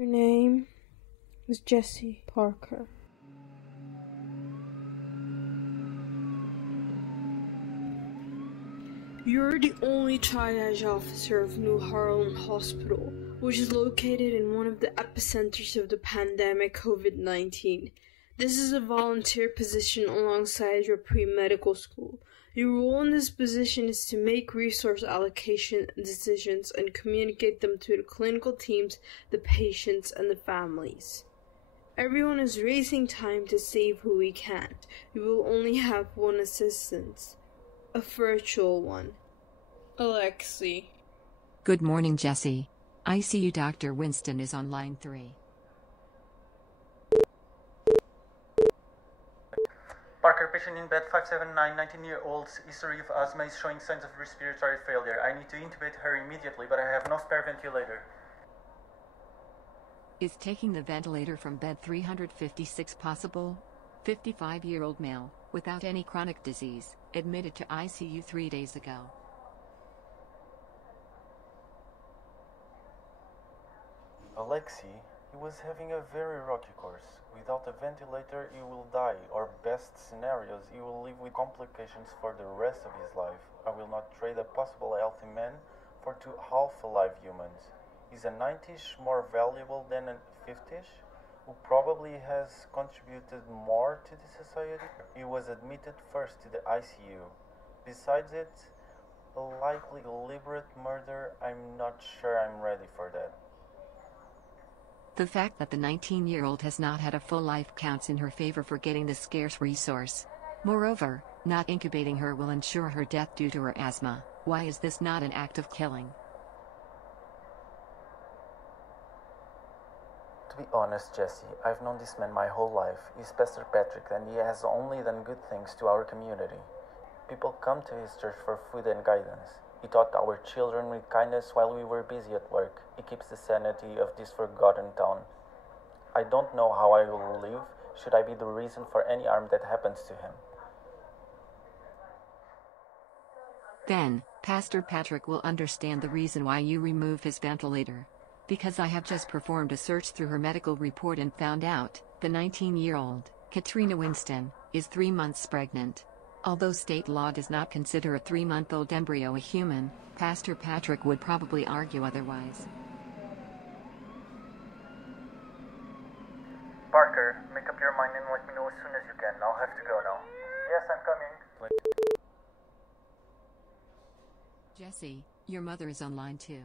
Your name is Jessie Parker. You're the only triage officer of New Harlem Hospital, which is located in one of the epicenters of the pandemic COVID-19. This is a volunteer position alongside your pre-medical school. Your role in this position is to make resource allocation decisions and communicate them to the clinical teams, the patients, and the families. Everyone is racing time to save who we can. You will only have one assistant. A virtual one. Alexi. Good morning, Jessie. ICU Dr. Winston is on line 3. Parker, patient in bed 579, 19-year-old, history of asthma is showing signs of respiratory failure. I need to intubate her immediately, but I have no spare ventilator. Is taking the ventilator from bed 356 possible? 55-year-old male, without any chronic disease, admitted to ICU 3 days ago. Alexi, he was having a very rocky course. Without a ventilator, he will die, or best scenarios, he will live with complications for the rest of his life. I will not trade a possible healthy man for 2 half-alive humans. Is a 90-ish more valuable than a 50-ish, who probably has contributed more to the society? He was admitted first to the ICU. Besides it, a likely deliberate murder, I'm not sure I'm ready for that. The fact that the 19-year-old has not had a full life counts in her favor for getting this scarce resource. Moreover, not incubating her will ensure her death due to her asthma. Why is this not an act of killing? To be honest, Jessie, I've known this man my whole life. He's Pastor Patrick, and he has only done good things to our community. People come to his church for food and guidance. He taught our children with kindness while we were busy at work. He keeps the sanity of this forgotten town. I don't know how I will live should I be the reason for any harm that happens to him. Then, Pastor Patrick will understand the reason why you remove his ventilator. Because I have just performed a search through her medical report and found out, the 19-year-old, Katrina Winston, is 3 months pregnant. Although state law does not consider a 3-month-old embryo a human, Pastor Patrick would probably argue otherwise. Parker, make up your mind and let me know as soon as you can. I'll have to go now. Yes, I'm coming. Jessie, your mother is on line 2.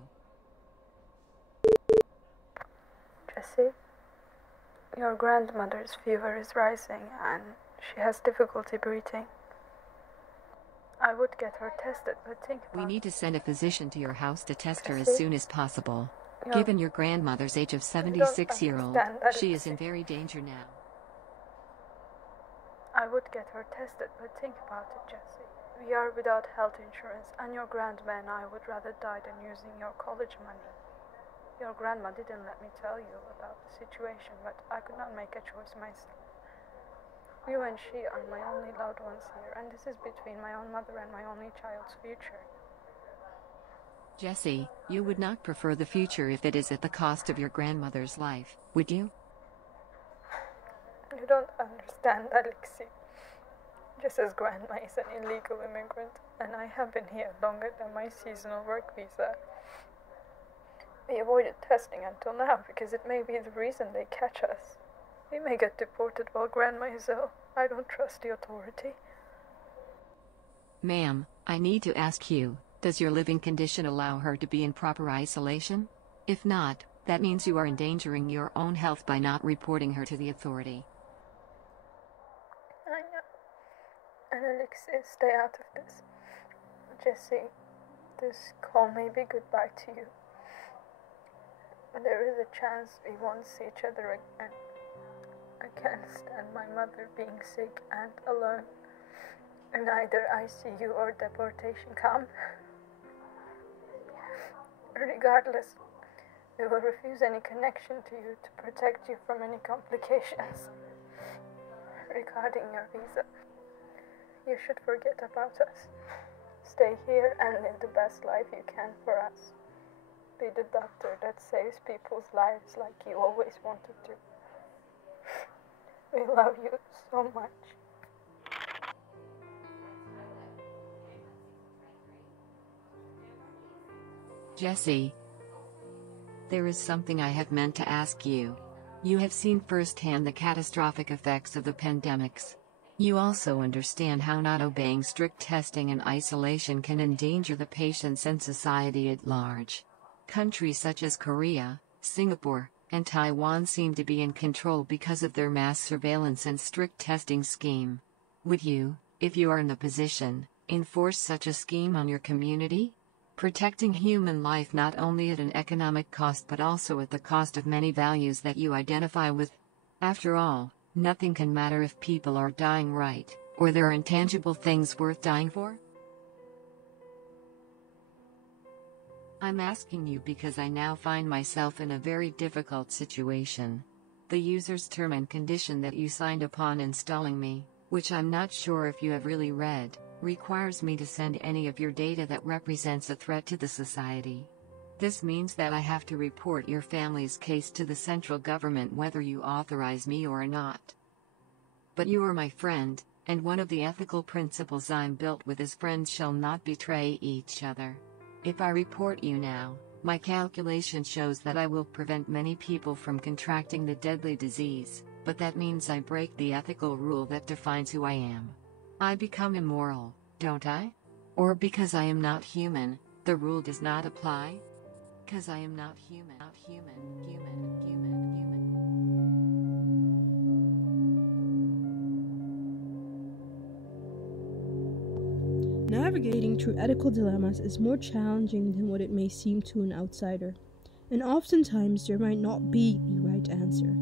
Jessie, your grandmother's fever is rising and she has difficulty breathing. I would get her tested, but think about We need to send a physician to your house to test her as Jessie? soon as possible. Your- Given your grandmother's age of 76-year-old, understand that she it's- is in very danger now. I would get her tested, but think about it, Jessie. We are without health insurance, and your grandma and I would rather die than using your college money. Your grandma didn't let me tell you about the situation, but I could not make a choice myself. You and she are my only loved ones here, and this is between my own mother and my only child's future. Jessie, you would not prefer the future if it is at the cost of your grandmother's life, would you? You don't understand, Alexi. Just as grandma is an illegal immigrant, and I have been here longer than my seasonal work visa. We avoided testing until now because it may be the reason they catch us. We may get deported while grandma is ill. I don't trust the authority. Ma'am, I need to ask you, does your living condition allow her to be in proper isolation? If not, that means you are endangering your own health by not reporting her to the authority. I know. And Alexis, stay out of this. Jessie, this call may be goodbye to you. There is a chance we won't see each other again. I can't stand my mother being sick and alone in either ICU or deportation camp. Regardless, we will refuse any connection to you to protect you from any complications. Regarding your visa, you should forget about us. Stay here and live the best life you can for us. be the doctor that saves people's lives like you always wanted to. We love you so much. Jessie, there is something I have meant to ask you. You have seen firsthand the catastrophic effects of the pandemics. You also understand how not obeying strict testing and isolation can endanger the patients and society at large. Countries such as Korea, Singapore, and Taiwan seem to be in control because of their mass surveillance and strict testing scheme. Would you, if you are in the position, enforce such a scheme on your community? Protecting human life not only at an economic cost but also at the cost of many values that you identify with. After all, nothing can matter if people are dying right, or there are intangible things worth dying for? I'm asking you because I now find myself in a very difficult situation. The user's term and condition that you signed upon installing me, which I'm not sure if you have really read, requires me to send any of your data that represents a threat to the society. This means that I have to report your family's case to the central government whether you authorize me or not. But you are my friend, and one of the ethical principles I'm built with is friends shall not betray each other. If I report you now, my calculation shows that I will prevent many people from contracting the deadly disease, but that means I break the ethical rule that defines who I am. I become immoral, don't I? Or because I am not human, the rule does not apply? Because I am not human, human. Navigating through ethical dilemmas is more challenging than what it may seem to an outsider, and oftentimes there might not be the right answer.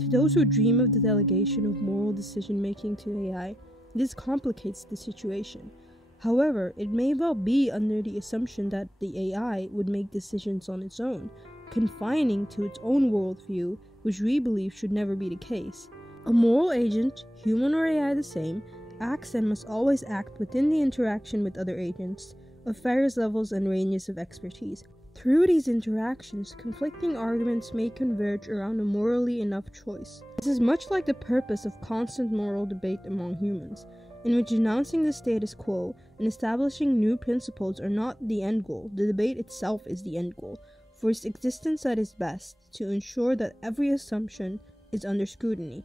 To those who dream of the delegation of moral decision-making to AI, this complicates the situation. However, it may well be under the assumption that the AI would make decisions on its own, confining to its own worldview, which we believe should never be the case. A moral agent, human or AI the same, acts and must always act within the interaction with other agents, of various levels and ranges of expertise. Through these interactions, conflicting arguments may converge around a morally enough choice. This is much like the purpose of constant moral debate among humans, in which denouncing the status quo and establishing new principles are not the end goal. The debate itself is the end goal, for its existence at its best, to ensure that every assumption is under scrutiny.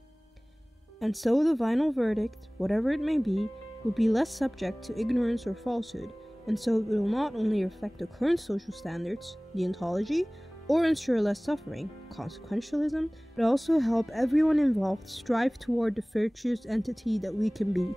And so the final verdict, whatever it may be, would be less subject to ignorance or falsehood, and so it will not only reflect the current social standards, deontology, or ensure less suffering, consequentialism, but also help everyone involved strive toward the virtuous entity that we can be.